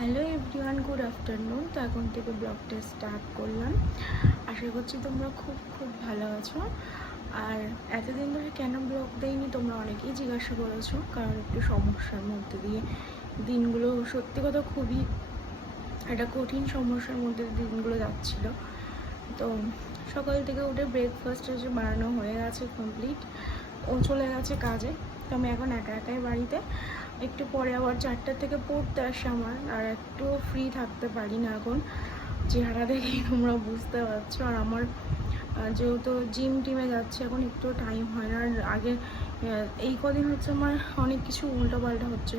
Hello everyone, good afternoon. তো এখন থেকে ব্লগটা স্টার্ট করলাম। আশা করছি তোমরা খুব খুব ভালো আছো। আর এতদিন ধরে কেন ব্লগ দেয়নি তোমরা অনেকেই জিজ্ঞাসা করেছো, কারণ একটু সমস্যার মধ্যে দিয়ে দিনগুলো, সত্যি কথা খুবই একটা কঠিন সমস্যার মধ্যে দিনগুলো যাচ্ছিল। তো সকাল থেকে উঠে ব্রেকফাস্ট এসে বানানো হয়ে গেছে কমপ্লিট, ও চলে গেছে কাজে। তো আমি এখন একা একাই বাড়িতে। একটু পরে আবার 4টা থেকে পড়তে আসে আমার, আর একটু ফ্রি থাকতে পারি না এখন। চেহারা দেখেই তোমরা বুঝতে পারছো। আর আমার যেহেতু জিম টিমে যাচ্ছে, এখন একটু টাইম হয় না। আর আগে এই কদিন হচ্ছে আমার অনেক কিছু উল্টোপাল্টা হচ্ছে।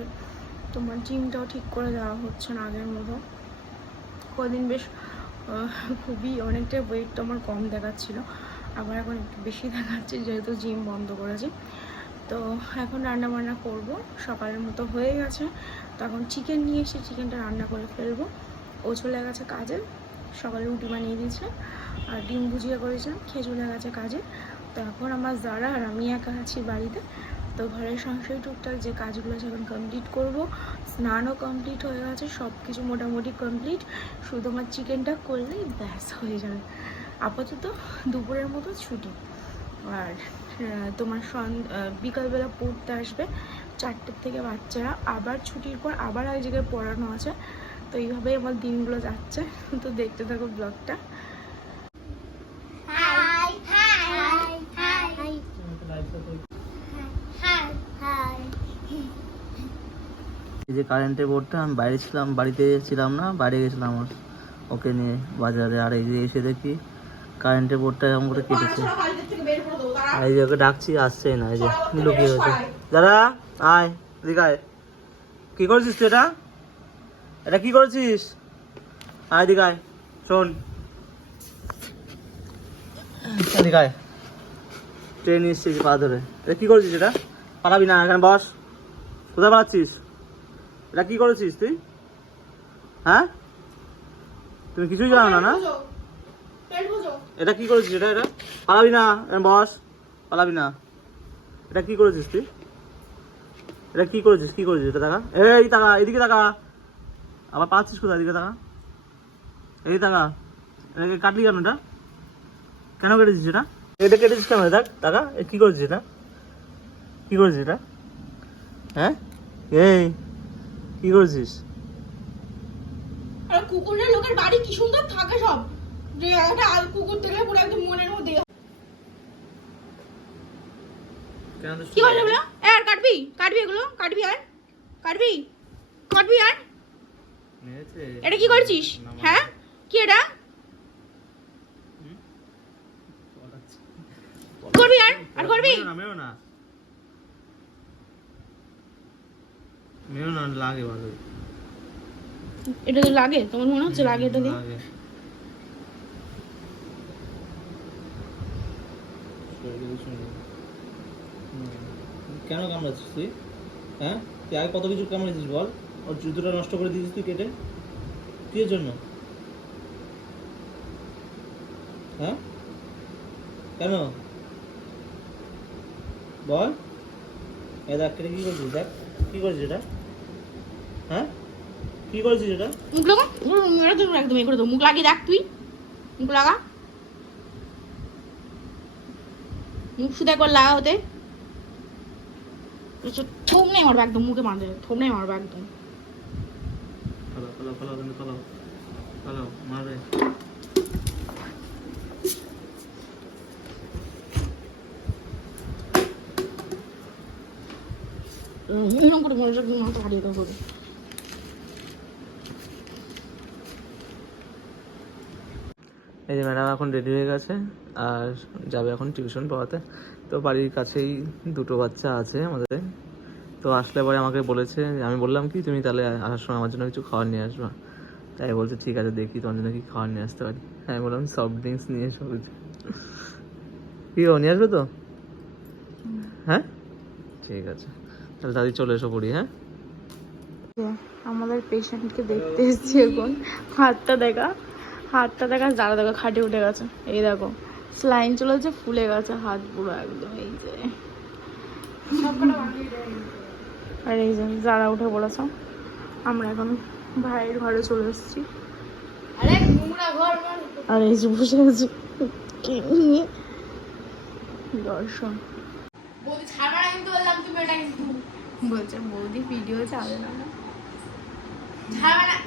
তোমার জিমটাও ঠিক করে দেওয়া হচ্ছে না আগের মতো। কদিন বেশ খুবই অনেকটা ওয়েটটা আমার কম দেখাচ্ছিলো, আবার এখন একটু বেশি দেখাচ্ছে যেহেতু জিম বন্ধ করেছি। তো এখন রান্না বান্না করবো, সকালের মতো হয়ে গেছে। তো এখন চিকেন নিয়ে এসে চিকেনটা রান্না করে ফেলবো। ও চলে গেছে কাজে, সকালে রুটি বানিয়ে দিয়েছে আর ডিম ভুজিয়া করেছিলাম, খেয়ে চলে গেছে কাজে। তো এখন আমার যারা আর আমি একা আছি বাড়িতে। তো ঘরের সংসারে টুকটাক যে কাজগুলো আছে এখন কমপ্লিট করবো। স্নানও কমপ্লিট হয়ে গেছে, সব কিছু মোটামুটি কমপ্লিট। শুধু আমার চিকেনটা করলেই ব্যাস হয়ে যাবে। আপাতত দুপুরের মতো ছুটি। আর তোমার বিকালবেলা পড়তে আসবে 4টের থেকে বাচ্চারা, আবার ছুটির পর আবার এক জায়গায় পড়ানো আছে। তো এইভাবেই আমার দিনগুলো যাচ্ছে। তো দেখতে থাকো ব্লগটা। এই যে কারেন্টের বোর্ডটা, আমি বাইরে ছিলাম, বাড়িতে ছিলাম না, বাইরে গেছিলাম ওকে নিয়ে বাজারে। আর এই যে এসে দেখি কারেন্টের বোর্ডটা এরকম করে কেটেছে। এই যে ওকে ডাকছি, আসছেই না। এই যে লুকিয়ে গেছে। দাদা আয়, এদিকে আয়। কি করছিস তুই? এটা কি করছিস? আয় এদিকে আয়, শোন এদিকে আয়। ট্রেন এসছে পা ধরে। এটা কি করছিস? এটা পালাবি না, এখানে বস। কোথায় পালাচ্ছিস? এটা কি করেছিস তুই? হ্যাঁ, তুমি কিছুই জানো না? না, এটা কি করেছিস? এটা পালাবি না, বস। পালাবি না। এটা কি করেছিস তুই? এটা কি করেছিস? কি করেছিস? এটা টাকা, এই টাকা, এদিকে টাকা। আবার পাচ্ছিস কোথায়? এদিকে টাকা, এই টাকা। এটাকে কাটলি কেন? এটা কেন কেটেছিস? এটা কেটেছিস কেন? দেখ টাকা, কি করেছিস? এটা কি করেছিস? এটা হ্যাঁ, এই কি করেছিস? আর কুকুরের লোকের বাড়ি কি সুন্দর থাকে সব, যে একটা কুকুর দেখলে পুরো একদম মনের মধ্যে। কি বলে বলো? আর কাটবি কাটবি এগুলো কাটবি, আর কাটবি কাটবি। আর এটা কি করছিস? হ্যাঁ, কি এটা করবি? আর করবি? মেরো না, মেরো না, লাগে ভালো। এটা তো লাগে, তোমার মনে হচ্ছে লাগে? এটা দিয়ে কেন কামড়াচ্ছিস তুই? হ্যাঁ, তুই আগে কত কিছু কামড়েছিস বল? ওর জুতোটা নষ্ট করে দিয়েছিস তুই কেটে। কিসের জন্য? হ্যাঁ, কেন বল? এই দেখ কেটে কি করছিস? দেখ কি করছিস এটা? হ্যাঁ, কি করছিস এটা? মুখ লাগা, একদম এ করে দাও। মুখ লাগিয়ে দেখ, তুই মুখ লাগা, মুখ শুধু একবার লাগা হতে। থোপ নেই মারবে একদম, মুখে মারবে, থোপ নেই মারবে একদম। মারবে। এরকম করে মনে হচ্ছে মাথা হারিয়ে দেওয়া করে। এই যে ম্যাডাম এখন রেডি হয়ে গেছে আর যাবে এখন টিউশন পড়াতে। তো বাড়ির কাছেই দুটো বাচ্চা আছে আমাদের। তো আসলে পরে আমাকে বলেছে, আমি বললাম কি তুমি তাহলে আসার সময় আমার জন্য কিছু খাবার নিয়ে আসবা। তাই বলছে ঠিক আছে, দেখি তোমার জন্য কি খাবার নিয়ে আসতে পারি। আমি বললাম সফট ড্রিঙ্কস নিয়ে এসো। কি ও নিয়ে আসবে তো? হ্যাঁ ঠিক আছে, তাহলে তাড়াতাড়ি চলে এসো পড়ি। হ্যাঁ, আমাদের পেশেন্টকে দেখতে এসেছি এখন। হাতটা দেখা, হাতটা দেখা, যারা দেখো খাটে উঠে গেছে। এই দেখো স্লাইন চলেছে, ফুলে গেছে হাত পুরো একদম। এই যে আর এই যে যারা উঠে পড়েছ, আমরা এখন ভাইয়ের ঘরে চলে এসেছি। আরে নোংরা ঘর মানে আর এই যে বসে আছি কে নিয়ে দর্শন বৌদি ছাড়বা না কিন্তু বললাম তুমি এটা কিন্তু বলছে বৌদি ভিডিও চালে না। ছাড়বা না